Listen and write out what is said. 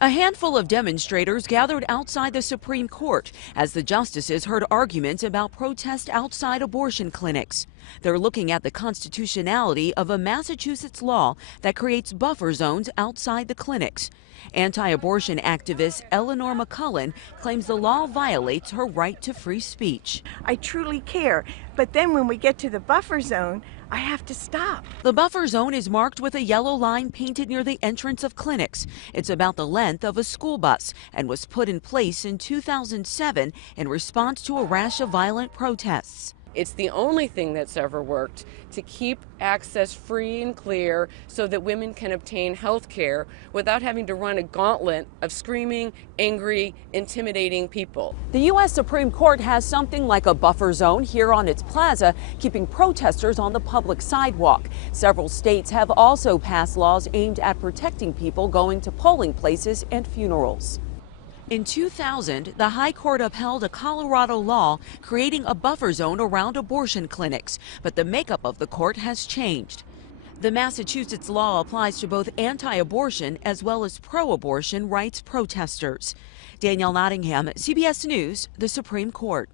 A handful of demonstrators gathered outside the Supreme Court as the justices heard arguments about protest outside abortion clinics. They're looking at the constitutionality of a Massachusetts law that creates buffer zones outside the clinics. Anti-abortion activist Eleanor McCullen claims the law violates her right to free speech. I truly care, but then when we get to the buffer zone, I have to stop. The buffer zone is marked with a yellow line painted near the entrance of clinics. It's about the length of a school bus and was put in place in 2007 in response to a rash of violent protests. It's the only thing that's ever worked to keep access free and clear so that women can obtain health care without having to run a gauntlet of screaming, angry, intimidating people. The U.S. Supreme Court has something like a buffer zone here on its plaza, keeping protesters on the public sidewalk. Several states have also passed laws aimed at protecting people going to polling places and funerals. In 2000, the High Court upheld a Colorado law creating a buffer zone around abortion clinics, but the makeup of the court has changed. The Massachusetts law applies to both anti-abortion as well as pro-abortion rights protesters. Danielle Nottingham, CBS News, the Supreme Court.